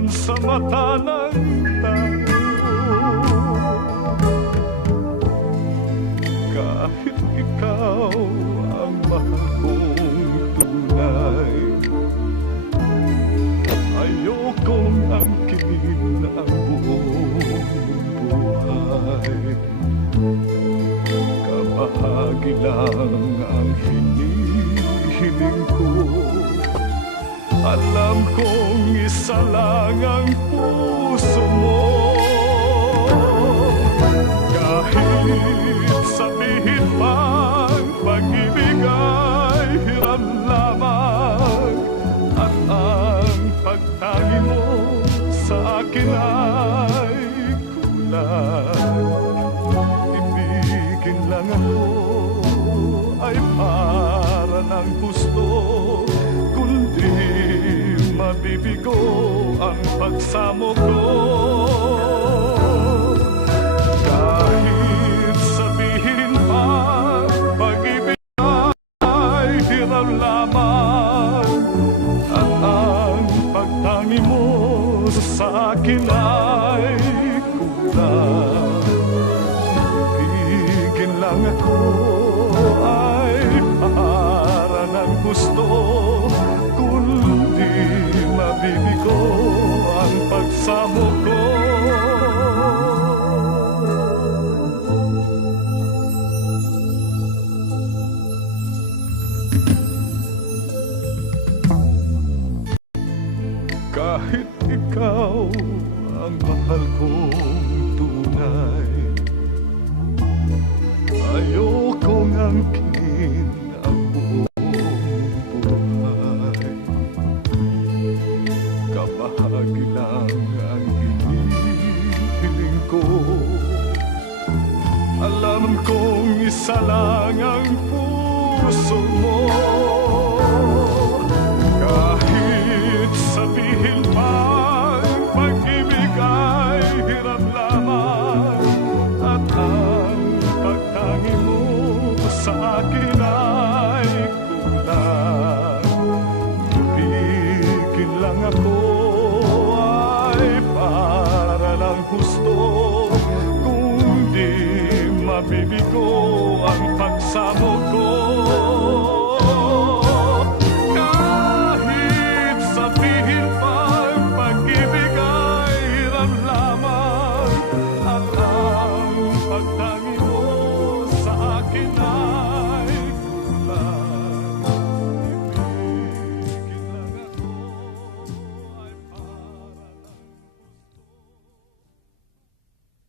naman sa mata ng tao. Kahit ikaw ang mahal kong tunay, ayokong angkin ang buong buhay. Kabahagi lang ang hinihiling ko, alam kong isa lang ang puso mo. Kahit sabihin pang pag-ibig ay hiram lamang, at ang pagtangi mo sa akin ay kulang. Ibigin lang ako ay para ng gusto, kundi mabibigo ang pagsamo ko. Kahit sabihin pa pag-ibig ay hiram lamang, at ang pagtangi mo sa akin ay kulang. Ibigin lang ako ay para ng gusto, kundi mabibigo ang pagsamo ko. Kahit ikaw ang mahal kong tunay, ayokong angkin ang buong buhay. Kabahagi lang ang hinihiling ko, alam kong isa lang ang puso mo. Kahit sabihin pa pag-ibig ay hiram lamang, at ang pagtangi mo sa akin ay kulang. Ibigin lang ako ay para lang gusto, kung di mabibigo